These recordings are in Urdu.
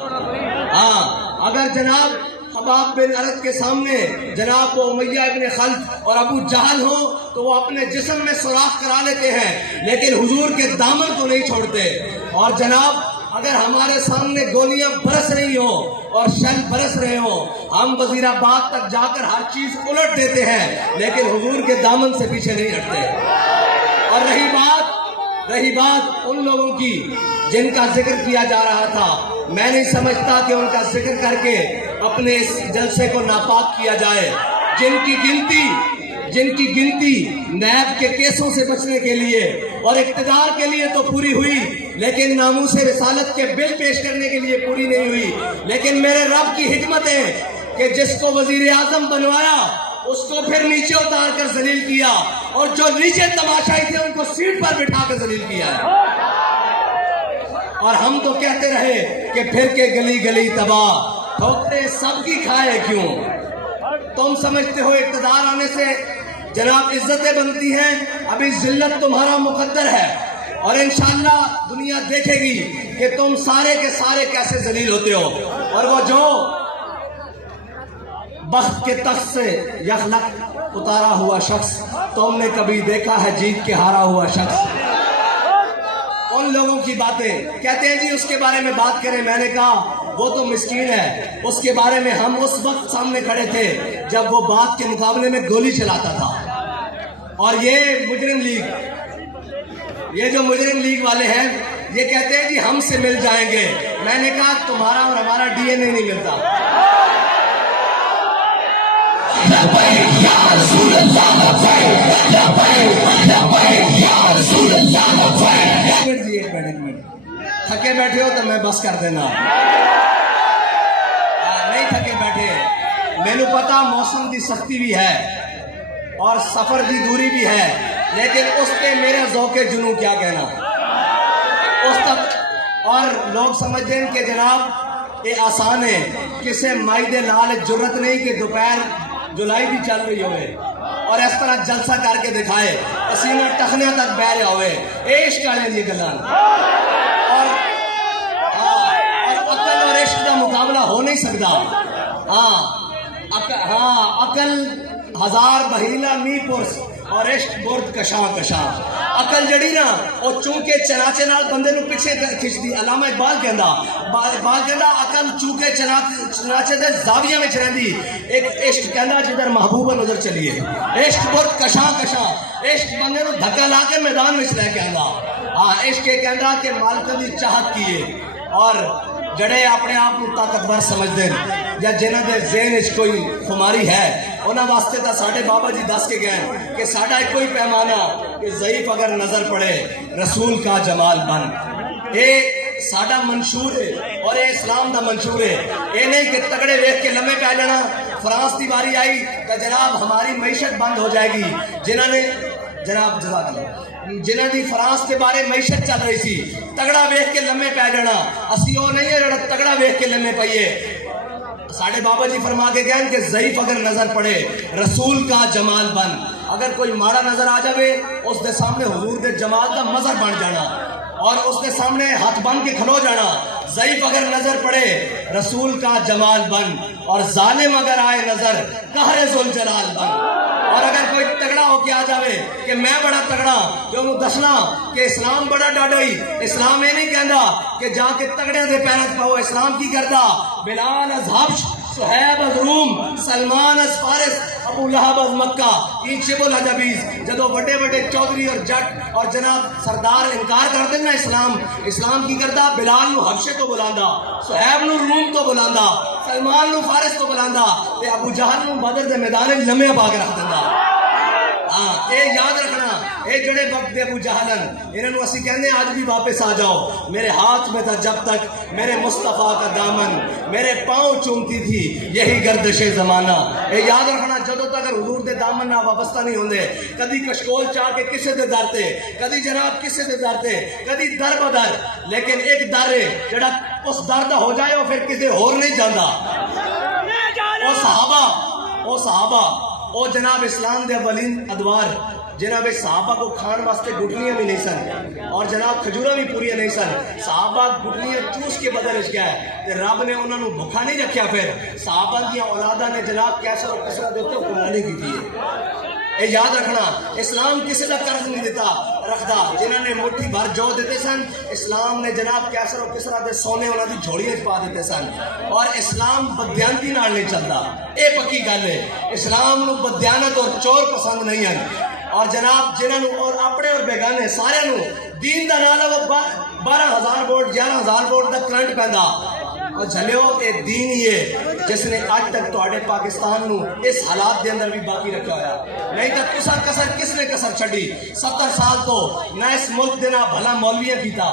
ہاں اگر جناب خباب بن ارد کے سامنے جناب امیہ ابن خلف اور ابو جہل ہو تو وہ اپنے جسم میں سوراخ کرا لیتے ہیں، لیکن حضور کے دامن کو نہیں چھوڑتے۔ اور جناب اگر ہمارے سامنے گولیاں برس رہی ہوں اور شل برس رہے ہوں، ہم وزیر آباد تک جا کر ہر چیز الٹ دیتے ہیں، لیکن حضور کے دامن سے پیچھے نہیں ہٹتے۔ اور رہی بات ان لوگوں کی جن کا ذکر کیا جا رہا تھا، میں نہیں سمجھتا کہ ان کا ذکر کر کے اپنے اس جلسے کو ناپاک کیا جائے، جن کی گنتی نیب کے کیسوں سے بچنے کے لیے اور اقتدار کے لیے تو پوری ہوئی، لیکن ناموس رسالت کے بل پیش کرنے کے لیے پوری نہیں ہوئی۔ لیکن میرے رب کی حکمت ہے کہ جس کو وزیر اعظم بنوایا اس کو پھر نیچے اتار کر ذلیل کیا، اور جو نیچے تماشائی تھے ان کو سیٹ پر بٹھا کر ذلیل کیا ہے۔ اور ہم تو کہتے رہے کہ پھر کے گلی گلی تباہ، ٹھوکریں سب کی کھائے کیوں۔ تم سمجھتے ہو اقتدار آنے سے جناب عزتیں بنتی ہیں، ابھی ذلت تمہارا مقدر ہے، اور انشاءاللہ دنیا دیکھے گی کہ تم سارے کے سارے کیسے ذلیل ہوتے ہو۔ اور وہ جو بخت کے تخت سے یخلق اتارا ہوا شخص تم نے کبھی دیکھا ہے جیت کے ہارا ہوا شخص؟ ان لوگوں کی باتیں کہتے ہیں جی اس کے بارے میں بات کریں، میں نے کہا وہ تو مسکین ہے، اس کے بارے میں ہم اس وقت سامنے کھڑے تھے جب وہ بات کے مقابلے میں گولی چلاتا تھا۔ اور یہ جو مجرم لیگ والے ہیں یہ کہتے ہیں جی ہم سے مل جائیں گے، میں نے کہا تمہارا اور ہمارا ڈی این اے نہیں ملتا۔ تھکے بیٹھے ہو تو میں بس کر دینا، نہیں تھکے بیٹھے، مینو پتا موسم کی سختی بھی ہے اور سفر کی دوری بھی ہے، لیکن اس پہ میرا ذوق جنوں کیا کہنا اس تک۔ اور لوگ سمجھتے ہیں کہ جناب یہ آسان ہے، کسے مائی دے لال جرت نہیں کہ دوپہر جولائی بھی چل رہی ہوئے اور اس طرح جلسہ کر کے دکھائے، پسینہ ٹخنیاں تک بہ رہا ہوئے، عشق والے دی گلاں، اور عقل اور عشق کا مقابلہ ہو نہیں سکتا۔ عقل ہزار بہیلا می پرس اور عشق برد کشاں کشاں۔ عقل جڑی نا وہ چونکہ چناچے نال بندے نو پیچھے کھچدی، علامہ اقبال کہندا عقل چونکہ چناچے دے زاویہ میں رہندی، ایک عشق کہندا جدھر محبوبہ نظر چلیے، عشق برد کشاں کشاں، عشق بندے نو دھکا لا کے میدان میں لے کے آندا۔ عشق یہ کہندا کہ مالک دی چاہت کیے، اور جڑے اپنے آپ کو طاقتور سمجھتے ہیں یا جنہاں دے ذہن وچ کوئی خماری ہے، انہاں واسطے تا ساڈے بابا جی دس کے گئے کہ ساڈا ایک کوئی پیمانہ کہ ضعیف اگر نظر پڑے رسول کا جمال بن۔ اے ساڈا منشور ہے اور اے اسلام دا منشور ہے، اے نہیں کہ تگڑے ویکھ کے لمے پہ جانا۔ فرانس دی باری آئی کہ جناب ہماری معیشت بند ہو جائے گی، جنہاں نے جناب جزاک اللہ جنہاں دی فرانس کے بارے معیشت چل رہی سی، تگڑا ویکھ کے لمے پہ جانا، اسی وہ نہیں ہے جڑا تگڑا ویکھ کے لمے پئیے۔ ساڑھے بابا جی فرما کے گئے کہ ضعیف اگر نظر پڑے رسول کا جمال بن۔ اگر کوئی ماڑا نظر آ جاوے اس دے سامنے حضور دے جمال کا مظہر بن جانا اور اس دے سامنے ہاتھ بن کے کھلو جانا۔ ضعیف اگر نظر پڑے رسول کا جمال بن، اور ظالم اگر آئے نظر قہر ذوالجلال بن۔ اور اگر کوئی تگڑا ہو کے آ جاوے کہ میں بڑا تگڑا، جو انہوں دسنا کہ اسلام بڑا ڈاڈوئی، اسلام یہ نہیں کہندا کہ جا کے تگڑے دے پیرت پاؤ، اسلام کی کردا بلال از حبش، صہیب از روم، سلمان از فارس، ابو لہب از مکہ، این شب الحجبیز۔ جدو بڑے بڑے چودھری اور جٹ اور جناب سردار انکار کر دینا اسلام کی کردا بلال نو حبشے تو بلاندا، صہیب نو روم تو بلاندا، سلمان نو فارس تو بلاندا، تے ابو جہل نو بدر دے میدان لمے پا کے رکھ دیندا۔ اے یاد رکھنا، اے جڑے وقت دے ابو جہلن انہوں نے اسی کہنے آج بھی واپس آ جاؤ، میرے ہاتھ میں تھا جب تک میرے مصطفیٰ کا دامن، میرے پاؤں چومتی تھی یہی گردش زمانہ۔ اے یاد رکھنا جدو تک حضور دے دامن نہ وابستہ نہیں ہوندے، کدی کشکول چاہ کے کسے دے درتے، کدی جناب کسے دے درتے، کدی در بدر، لیکن ایک در ہے جڑا اس در دا ہو جائے اور پھر کسے اور نہیں جاندہ۔ او صحابہ او جناب اسلام دے اولین ادوار جناب صحابہ کو کھان واسطے گٹلیاں بھی نہیں سن اور جناب کھجورا بھی پوری نہیں سن. صحابہ گٹلیاں چوس کے بدل گیا ہے تے رب نے انہوں نے بھوکا نہیں رکھیا. پھر صحابہ دیا اولادہ نے جناب کیسر اور کسرا دے اوپر قربانی کی تھی. اے یاد رکھنا اسلام کسی کا قرض نہیں دیتا رکھتا. جنہوں نے مٹھی بھر جو دیتے سن اسلام نے جناب کیسر اور کسرا دے سونے انہوں کی جھوڑیاں پا دیتے سن. اور اسلام بدیانتی نال نہیں چلتا. اے پکی گل ہے اسلام نو بدیانت اور چور پسند نہیں ہیں. اور جناب جنہوں اور اپنے اور بیگانے سارے نو دین دا نال وہ 12,000 ووٹ 11,000 ووٹ دا کرنٹ پیندا اور جھلیو اے دین ہی ہے جس نے آج تک تواڈے پاکستان نو اس حالات دے اندر بھی باقی رکھا ہوا. نہیں تو تسا کسر کس نے کسر چھڈی 70 سال تو نہ اس ملک دے نہ بھلا مولویاں کیتا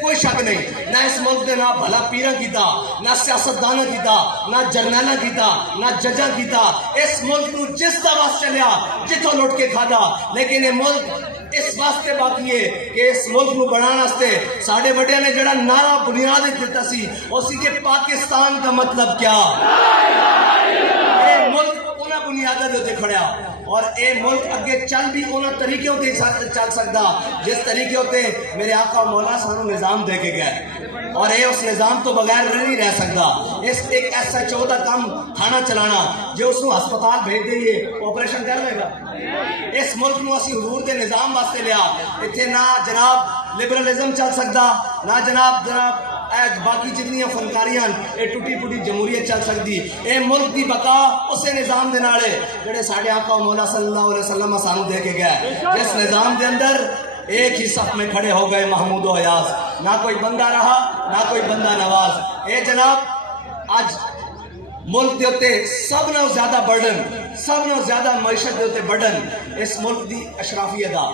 کوئی شک نہیں نہ اس ملک دے نہ بھلا پیرا کیتا نہ سیاستدانا کیتا نہ جرنیلا کیتا نہ ججا کیتا. اس ملک نو جس دا واس چلیا جتوں لٹ کے کھادا. لیکن یہ ملک اس واسطے باقی ہے کہ اس ملک نو بنانا واسطے ساڈے وڈیاں نے جڑا نعرہ بنیاد دیتا سی او سی کہ پاکستان کا مطلب کیا. اے ملک انہاں بنیاداں دے تے کھڑیا اور اے ملک اگے چل بھی انہاں طریقے تے چل سکدا جس طریقے تے میرے آقا مولا سانو نظام دے کے گئے. اور اے اس نظام تو بغیر نہیں رہ سکتا. اس ایک SHO دا کام تھانہ چلانا جو اس نو ہسپتال بھیج دئیے آپریشن کر لے گا. اس ملک نو اسی حضور دے نظام واسطے لیا. اتنے نہ جناب لبرلزم چل سکتا نہ جناب باقی جتنیاں فنکاریاں اے ٹوٹی پھوٹی جمہوریت چل سکتی. اے ملک دی بقا اسے نظام دے نال جڑے ساڈے آقا مولا صلی اللہ علیہ وسلم سانو دے کے گئے. جس نظام دے اندر ایک ہی صف میں کھڑے ہو گئے محمود و حیاض. نہ کوئی بندہ رہا نہ کوئی بندہ نواز. اے جناب آج ملک دے ہوتے سب نہ زیادہ برڈن سب نہ زیادہ معیشت دے ہوتے برڈن اس ملک دی اشرافیت دا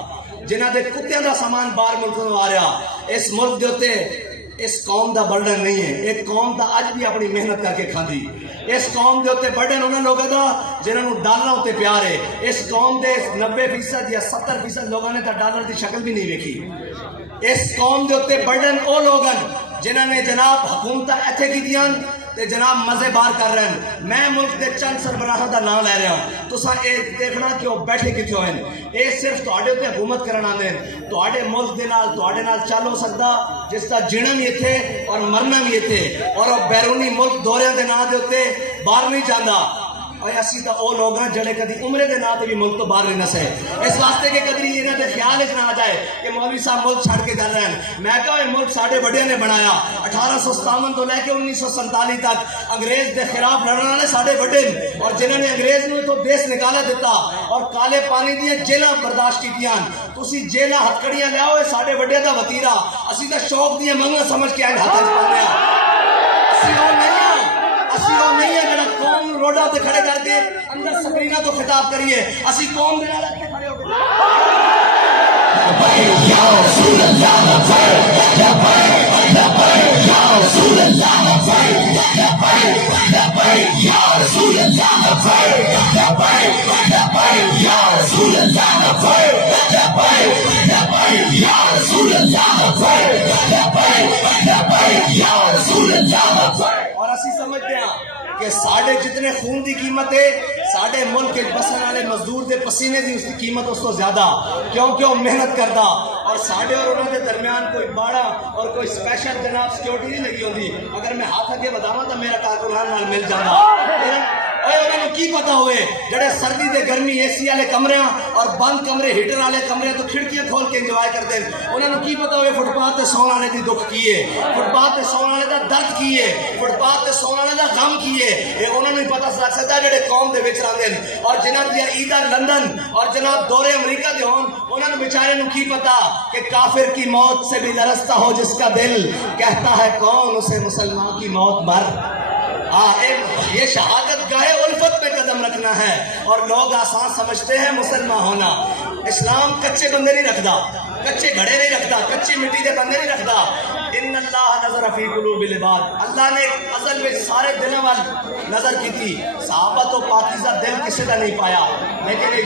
جنہ دے کتیاں دا سامان باہر ملک نو آ رہا. اس ملک دے ہوتے اس قوم دا برڈن نہیں ہے. ایک قوم دا اج بھی اپنی محنت کر کے کھاندی. اس قوم دے ہوتے برڈن انہاں لوگوں دا جنہاں نو ڈالراں ہوتے پیار ہے. اس قوم دے 90% یا 70% لوگوں نے تا ڈالر دی شکل بھی نہیں ویکھی. اس قوم دے ہوتے برڈن او لوگن جنہاں نے جناب حکومتاں ایتھے کیتیاں تے جناب مزے بار کر رہے ہیں. میں ملک دے چند سربراہاں دا نام لے رہا ہوں. تساں اے دیکھنا کہ وہ بیٹھے کتھے ہوئے ہیں. اے صرف تواڈے اوتے حکومت کرن آندے ہیں. تواڈے ملک دے نال تواڈے نال چل ہو سکدا جس دا جینا بھی ایتھے اور مرنا بھی ایتھے. اور وہ بیرونی ملک دوریاں دے نام دے اوتے باہر نہیں جاندا. اور اسی تا او لوگ ہیں جڑے کدی عمرے دے نام تے بھی ملک تو باہر نہیں نسے. اس واسطے کہ کدی انہاں دے خیال وچ نہ آ جائے کہ مولوی صاحب ملک چھڑ کے کر رہے ہیں. میں کہا یہ ملک ساڈے بڑیاں نے بنایا. 1857 تو لے کے 1947 تک انگریز دے خلاف لڑن والے ساڈے بڑے اور جنہوں نے انگریز نو تو دیس نکالا دیتا اور کالے پانی دیاں جیلاں برداشت کیتیاں. تسی جیلاں ہتھکڑیاں لے آؤ ساڈے بڑے دا وتیرا. اسی دا شوق دیاں منگاں سمجھ کے ہاتھ وچ پانے آ. اسی وہ نہیں ہے جڑا قوم روڈا تے کھڑے کر کے اندر سکرینہ تو خطاب کریے. اسی قوم دے نال کھڑے ہو گئے. یا رسول اللہ لبیک لبیک یا رسول اللہ لبیک لبیک یا رسول اللہ لبیک لبیک یا رسول اللہ لبیک لبیک یا رسول اللہ لبیک یا رسول اللہ. اور اسی سمجھتے ہیں کہ ساڑھے جتنے خون دی قیمت ہے ساڑھے ملک کے بسن والے مزدور دے پسینے دی اس کی قیمت اس کو زیادہ کیونکہ وہ محنت کرتا. اور ساڑھے اور انہوں کے درمیان کوئی باڑا اور کوئی سپیشل جناب سیکیورٹی نہیں لگی ہوتی. اگر میں ہاتھ اگے بتاواں تو میرا کارکنان نال مل جانا. انہوں کی پتا ہوئے جڑے سردی دے گرمی اے سی والے کمرے اور بند کمرے ہیٹر والے کمرے تو کھڑکیاں کھول کے انجوائے کرتے ہیں. انہوں کی پتا ہوئے فٹ پاتھ تے سون والے دی دکھ کی ہے, فٹ پاتھ تے سون والے دا درد کی ہے, فٹ پاتھ تے سون والے دا غم کی ہے. یہ انہوں نے پتا لگ سکتا جڑے قوم دے وچ رہندے ہیں اور جنہاں دی عیداں لندن اور جناب دورے امریکہ دے ہون. انہوں نے بیچارے نو کی پتا کہ کافر کی موت سے بھی لرزتا ہو جس کا دل, کہتا ہے کون اسے مسلمان کی موت مر. یہ شہادت گاہ الفت میں قدم رکھنا ہے اور لوگ آسان سمجھتے ہیں مسلمان ہونا. اسلام کچے بندے نہیں رکھتا, کچے گھڑے نہیں رکھتا, کچی مٹی دے بندے نہیں رکھتا. ان اللہ نظر فی قلوب العباد, اللہ نے ازل میں سارے دلوں وال نظر کی تھی. صحابہ تو پاکیزہ دل کسی کا نہیں پایا. لیکن یہ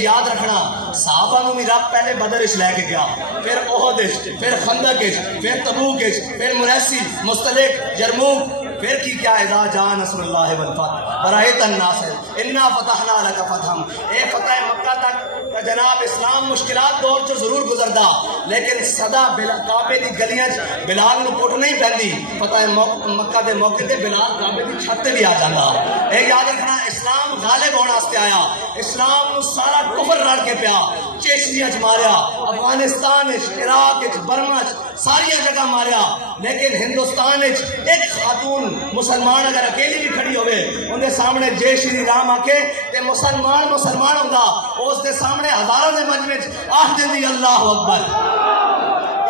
یاد رکھنا صحابہ نو بھی رب پہلے بدر اچ لے کے گیا, پھر احد اچ, پھر خندق اچ, پھر تبوک اچ, پھر مریسی, مستلق, یرموک, پھر کی کیا اذا جاء نصر اللہ والفتح ورأیت الناس انا فتحنا لک فتحا، اے فتح مکہ تک جناب اسلام مشکلات دور چ ضرور گزردا لیکن سدا کعبے دی گلیاں بلال نو کوٹ نہیں پہندی، فتح مکہ دے موقع تے بلال کعبے دی چھت تے بھی آ جاندا۔ اے یاد رکھنا اسلام غالب ہونے واسطے آیا، اسلام نو سارا کفر رل کے پیا، چیچنیا چ ماریا، افغانستان عراق برما ساری جگہ ماریا، لیکن ہندوستان ایک خاتون مسلمان اگر اکیلی بھی کھڑی ہوئے ان دے سامنے جے شری رام آکے تے مسلمان ہوتا اس دے سامنے ہزاروں دے مجمع آہ دی اللہ اکبر۔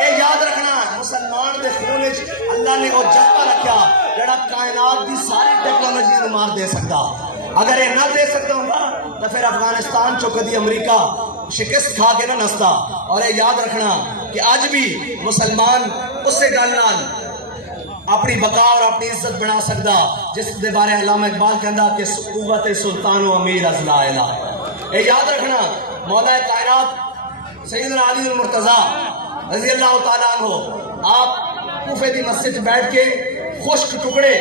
اے یاد رکھنا مسلمان دے خون اللہ نے وہ جذبہ رکھا جڑا کائنات کی ساری ٹیکنالوجی نو مار دے سکتا، اگر یہ نہ دے سکتا ہوں تو پھر افغانستان چو کدی امریکہ شکست کھا کے نہ نستا۔ اور یہ یاد رکھنا کہ آج بھی مسلمان اس سے گل نال اپنی بقا اور اپنی عزت بنا سکتا جس دے بارے علامہ اقبال کہندا کہ قوت سلطان و امیر از لا الہ۔ یہ یاد رکھنا مولا کائنات سیدنا علی المرتضیٰ رضی اللہ تعالیٰ عنہ آپ کوفے دی مسجد بیٹھ کے خشک ٹکڑے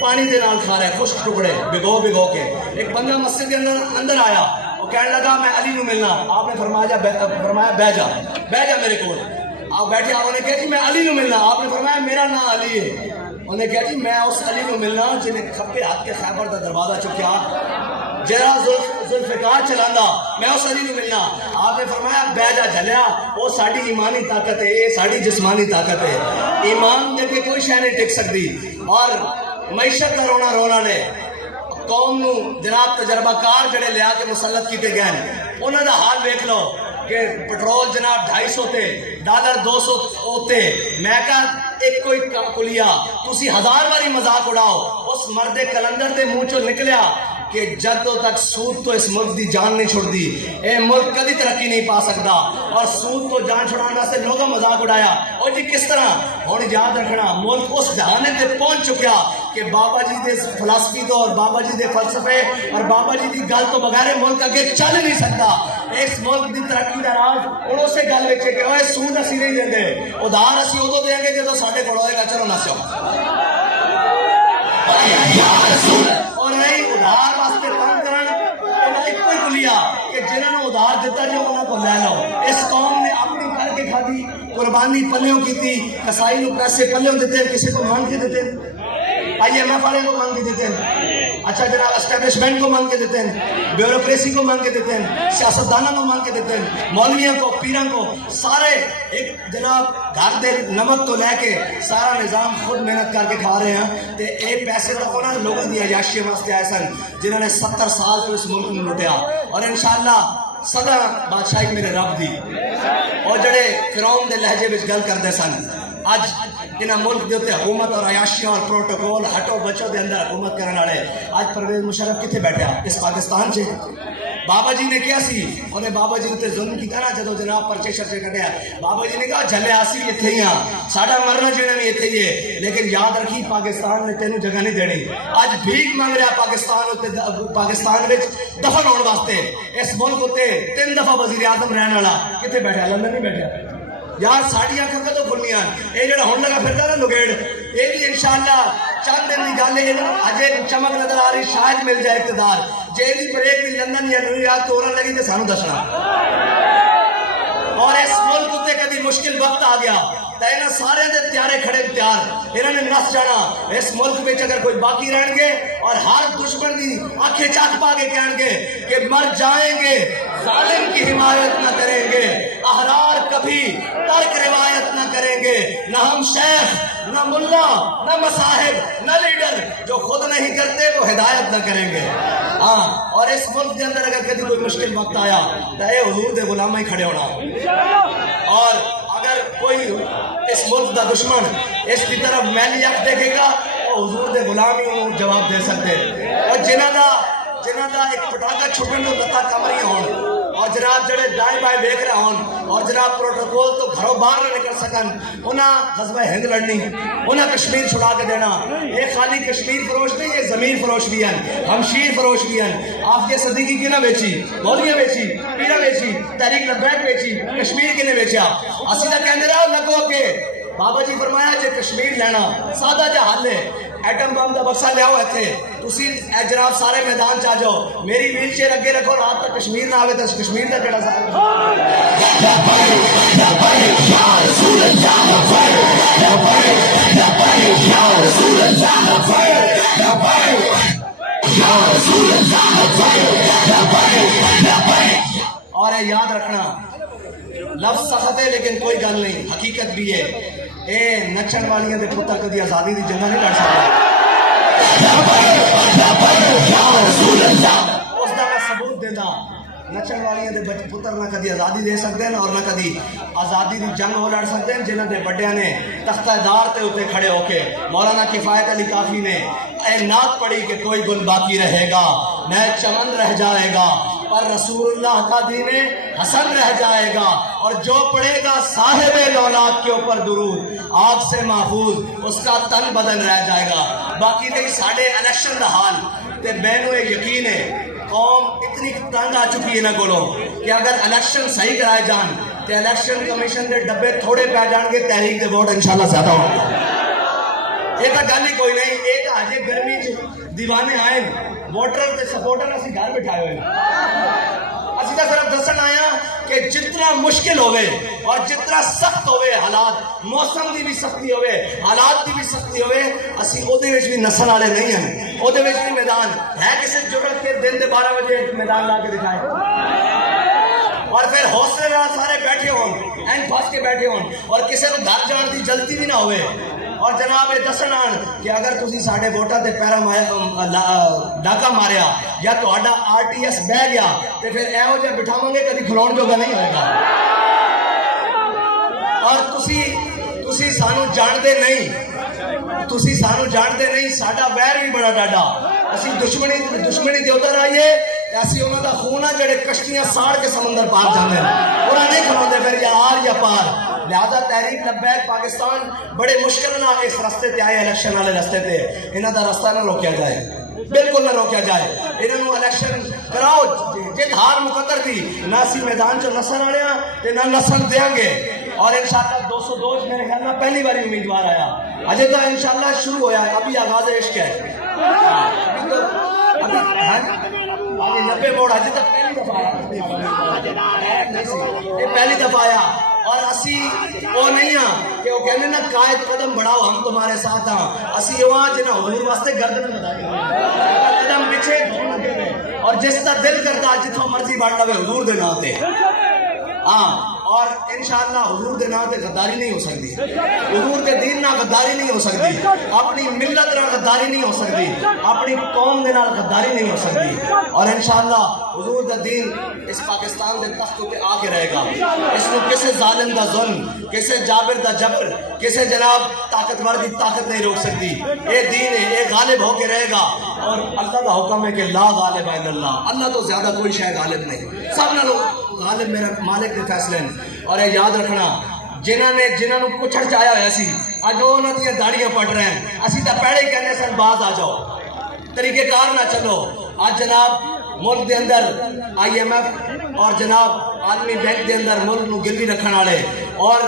پانی دے نال کھا رہے، خشک ٹکڑے بگو بگو کے۔ ایک بندہ مسجد کے اندر آیا، وہ کہنے لگا میں علی نو ملنا، آپ نے فرمایا بہ جا میرے کو۔ آپ بیٹھے، آپ نے کہا جی میں علی نو ملنا، آپ نے فرمایا میرا نام علی ہے۔ انہوں نے کہا جی میں اس علی نو ملنا جنہیں کھپے ہاتھ کے خیبر دا دروازہ چکیا، جرا ذوالفقار چلانا، میں اس علی نو ملنا۔ آپ نے فرمایا بہ جا جھلیا، وہ ساری ایمانی طاقت ہے، یہ ساری جسمانی طاقت ہے، ایمان دے کے کوئی شے نہیں ٹک سکتی۔ اور معیشت کا رونا نے قوم نو جناب تجربہ کار جڑے لیا کے مسلط کیتے گئے انہوں دا حال دیکھ لو کہ پٹرول جناب 250 تے ڈالر 200 ہوتے، میں کہا ایک کوئی کلیا تسی 1000 باری مذاق اڑاؤ، اس مرد کلندر دے منہ چو نکلیا کہ جدوں تک سود تو اس ملک دی جان نہیں چھوڑ دی اے ملک کدی ترقی نہیں پا سکتا۔ اور سود تو جان چھڑانے واسطے لوگوں مذاق اڑایا، اور جی کس طرح ہن یاد رکھنا ملک اس جہانے تے پہنچ چکیا کہ بابا جی دے فلسفی تو اور بابا جی دے فلسفے اور بابا جی دی گل تو بغیر ملک اگے چل نہیں سکتا۔ اس ملک دی ترقی دا راز انہوں سے گل وچ کہ اوے سود اسی نہیں دیندے، ادھار اسی ادو دیں گے جدوں ساڈے کول ہوئے گا، چلو نسو اور نہیں ادھار واسطے تنگ کرن ایک کوئی کلیا کہ جنہوں نے ادھار دیتا جو انہوں کو لے لو۔ اس قوم نے اپنی کر کے کھادی، قربانی پلیوں کی تھی، کسائی نو پیسے پلیوں دیتے، کسی کو مانگ کے دیتے، IMF والے کو مانگ کے دیتے ہیں، اچھا جناب اسٹیبلشمنٹ کو مانگ کے دیتے ہیں، بیوروکریسی کو مانگ کے دیتے ہیں، سیاستدانوں کو مانگ کے دیتے ہیں، مولویوں کو، پیروں کو، سارے ایک جناب گھر دے نمک تو لے کے سارا نظام خود محنت کر کے کھا رہے ہیں۔ تے اے پیسے تو انہوں نے لوگوں دی عیاشی واسطے آئے سن جنہوں نے 70 سال تو اس ملک میں لٹیا، اور انشاءاللہ سدا بادشاہی میرے رب دی۔ اور جڑے فرعون دے لہجے وچ گل کردے سن، اج انہاں ملک دے حکومت اور عیاشیاں اور پروٹوکول ہٹو بچو دے اندر حکومت کرنے والے اج پرویز مشرف کتنے بیٹھا اس پاکستان سے۔ بابا جی نے کیا سی انہیں بابا جی تے ظلم کیتا نا جدو جناب پرچے شرچے کٹیا، بابا جی نے کہا جھلے آسی اتنے ہی ہاں، ساڈا مرنا جینا بھی اتنے ہی ہے، لیکن یاد رکھی پاکستان نے تینوں جگہ نہیں دینی۔ اج بھیک مانگ رہا پاکستان وچ دفن ہونے واسطے، اس ملک اتنے 3 دفعہ وزیر اعظم رہنے والا کتنے بیٹھا، لندن نہیں بیٹھا۔ یار ساڑی آنکھیں کدو کھلنیاں، یہ جڑا ہون لگا پھرتا نا لگیڑ، یہ بھی انشاءاللہ چند دن کی گل ہے، اجے چمک نظر آ رہی، شاید مل جائے اقتدار، جے دی بریک بھی لندن یا نیو یارک تو اورن لگی تے سانو دسنا۔ اور اس ملک تے کدی مشکل وقت آ گیا تے انہاں سارے دے تیارے کھڑے تیار، انہاں نے نس جانا اس ملک وچ اگر کوئی باقی رہن گے، اور ہر دشمن دی آنکھیں چاک پا کے کہن گے کہ مر جائیں گے، ظالم کی حمایت نہ کریں گے، احرار کبھی ترک روایت نہ کریں گے، نہ ہم شیخ نہ ملا نہ مصاحب نہ لیڈر، جو خود نہیں کرتے وہ ہدایت نہ کریں گے۔ ہاں، اور اس ملک کے اندر اگر کبھی کوئی مشکل وقت آیا تو اے حضور دے غلام ہی کھڑے ہونا، اور اگر کوئی اس ملک دا دشمن اس کی طرف میلی اکھ دیکھے گا وہ حضور دے غلام ہی جواب دے سکتے، اور جنہ دا ایک پٹاخہ چھٹن تو لتا کمری ہون، اور جناب جڑے دائیں بائیں دیکھ رہے ہون، اور جناب پروٹوکول تو گھروں باہر نہ نکل سکن، انہاں غزوہ ہند لڑنی، انہاں کشمیر چھڑا کے دینا۔ یہ خالی کشمیر فروش نہیں، یہ زمین فروش بھی ہیں، ہمشیر فروش بھی ہیں۔ آفیہ صدیقی کی نہ بیچی، مولویاں بیچی، پیرہ بیچی، تحریک لبیک بیچی، کشمیر کی نے بیچا۔ اسی دا کہنے رہا لگو کہ بابا جی فرمایا جے کشمیر لینا سادہ جا حل ہے ایٹم بم دا بکسا لیاؤ ایتھے تسی اے جناب سارے میدان چ آ جاؤ میری ویل چیئر اگے رکھو رات تک کشمیر نہ آوے تے کشمیر دا کیڑا سارا اور یاد رکھنا لفظ سخت ہے لیکن کوئی گل نہیں حقیقت بھی ہے اے نچن والیاں دے پتر کدی آزادی دی جنگ نہیں لڑ سکتا اس دا میں ثبوت دینا نچن والیاں دے پتر نہ کدی آزادی دے سکتے ہیں اور نہ کدی آزادی دی جنگ وہ لڑ سکتے ہیں جنہاں دے بڑیاں نے تختہ دار تے اوتے کھڑے ہو کے مولانا کفایت علی کافی نے اے نعت پڑھی کہ کوئی گل باقی رہے گا نہ چمن رہ جائے گا پر رسول اللہ کا دین حسن رہ جائے گا اور جو پڑھے گا صاحب لولاد کے اوپر درود آگ سے محفوظ اس کا تن بدن رہ جائے گا باقی نہیں ساڑھے الیکشن دا حال تے بینو یقین ہے قوم اتنی تنگ آ چکی ہے نہ کولو کہ اگر الیکشن صحیح کرائے جان تے الیکشن کمیشن دے ڈبے تھوڑے پہ جان گے تحریک دے ووٹ انشاءاللہ زیادہ ہوں گے یہ تو گل ہی کوئی نہیں ایک آجے گرمی دیوانے آئے ووٹر تے سپورٹر اسی گھر بٹھائے ہوئے اسی تا صرف دسن آیا کہ جتنا مشکل ہوئے اور جتنا سخت ہوئے حالات موسم دی بھی سختی ہوئے حالات دی بھی سختی ہوئے اسی او دے وچ بھی نسل والے نہیں ہیں او دے وچ بھی میدان ہے کسی جرت کے دن دے 12 بجے میدان لا کے دکھائے اور پھر حوصلے نال سارے بیٹھے ہون این پھنس کے بیٹھے ہون اور کسی کو گھر جان دی جلدی بھی نہ ہوئے اور جناب یہ دسن آن کہ اگر تسی ساڑھے ووٹاں تے پیرا ڈاکا ماریا یا تو آڈا RTS بہ گیا تے پھر اے ہو جائے بٹھا مانگے کدی کھلون جو گا نہیں ہوئے گا اور تسی سانو جاندے نہیں ساڑھا ویر بھی بڑا ڈاڈا اسی دشمنی دے ادھر آئیے ایسی انہوں دا خونہ جڑے کشتیاں ساڑھ کے سمندر پار جاندے انہوں نہیں کھلون دے پھر یا آر یا پار لہذا تحریک لبیک پاکستان بڑے مشکل نہ اس رستے تے آئے الیکشن والے رستے تے انہاں دا رستہ نہ روکیا جائے بالکل نہ روکیا جائے انہوں الیکشن کراؤ جت ہار مقدر تھی نہ سی میدان چو نسل آنے تے نہ نسل دیں گے اور انشاءاللہ 202 میرے خیال میں پہلی باری امیدوار آیا اجے تو انشاءاللہ شروع ہویا ہے ابھی آغاز عشق ہے ابھی 90 ووٹ اجے تک پہلی دفعہ آیا یہ پہلی دفعہ آیا اور اسی وہ نہیں ہاں کہ وہ کہنے نا قائد قدم بڑھاؤ ہم تمہارے ساتھ ہاں اسی وہاں جنہ حضور واسطے گردن بتائیں قدم بچھے اور جس کا دل کرتا جتوں مرضی بڑھ لوے حضور دے نام تے ہاں اور انشاءاللہ حضور دے نام تے غداری نہیں ہو سکتی حضور دے دین نہ غداری نہیں ہو سکتی اپنی ملت نہ غداری نہیں ہو سکتی اپنی قوم دے نال غداری نہیں ہو سکتی اور انشاءاللہ حضور دے دین اس پاکستان دے تخت تے آ کے رہے گا اس کو کسے ظالم دا ظلم کسے جابر دا جبر کسے جناب طاقتور دی طاقت نہیں روک سکتی اے دین ہے اے غالب ہو کے رہے گا اور اللہ دا حکم ہے کہ لا غالب الا اللہ اللہ تو زیادہ کوئی شے غالب نہیں سب نالوں غالب میرا مالک دے فیصلے اور یہ یاد رکھنا جنہاں نو پوچھڑ چاہیا ہویا سی اج انہاں دی داڑیاں پٹ رہے ہیں اسی تا پہلے ہی کہنے سن باز آ جاؤ طریقہ کار نہ چلو آج جناب ملک دے اندر IMF اور جناب عالمی بینک دے اندر ملک نو گروی رکھن والے اور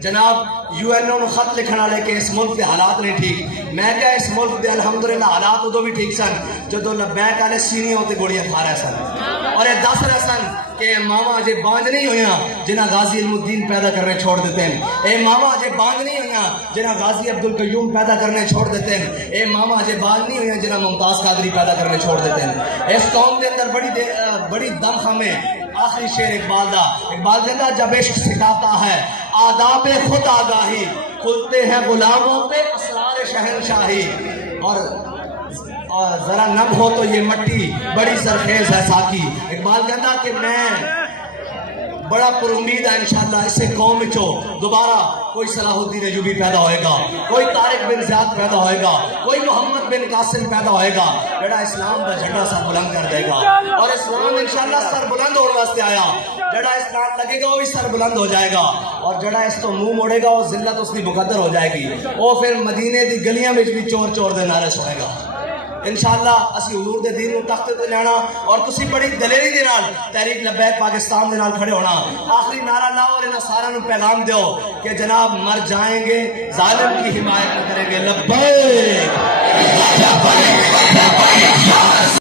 جناب UN نو خط لکھن والے کہ اس ملک دے حالات نہیں ٹھیک میں کہا اس ملک دے الحمدللہ حالات ادو بھی ٹھیک سن جدو بینک والے سینیوں تے گولیاں کھا رہے سن اور یہ دس رہے سن کہ ماما اجے بانج نہیں ہویا جنہ غازی علم الدین پیدا کرنے چھوڑ دیتے ہیں اے ماما اجے بانج نہیں ہویا جنہ غازی عبدالقیوم پیدا کرنے چھوڑ دیتے ہیں اے ماما اجے بانج نہیں ہویا جنہ ممتاز قادری پیدا کرنے چھوڑ دیتے ہیں اس قوم کے اندر بڑی دم خم ہے آخری شعر اقبال کہتا جب عشق سکھاتا ہے آداب خود آگاہی کھلتے ہیں غلاموں پہ اسرار شہنشاہی اور ذرا نم ہو تو یہ مٹی بڑی سرخیز ہے ساکی اقبال کہتا کہ میں بڑا پر امید ہے انشاءاللہ اسے قوم چو دوبارہ کوئی صلاح الدین ایوبی پیدا ہوئے گا کوئی طارق بن زیاد پیدا ہوئے گا کوئی محمد بن قاسم پیدا ہوئے گا جڑا اسلام کا جھنڈا سر بلند کر دے گا اور اسلام انشاءاللہ سر بلند ہونے واسطے آیا جڑا اسلام لگے گا وہ بھی سر بلند ہو جائے گا اور جڑا اس تو منہ موڑے گا وہ ذلت اس کی مقدر ہو جائے گی وہ پھر مدینے دی گلیاں میں بھی چور چور دے نعرے سنے گا انشاءاللہ اسی حضور دے دین نو تخت تے لینا اور کسی بڑی دلیری دے نال تحریک لبیک پاکستان دے نال کھڑے ہونا. آخری نعرہ لاؤ اور انہاں سارا نو پیغام دیو کہ جناب مر جائیں گے ظالم کی حمایت نہ کریں گے. لبیک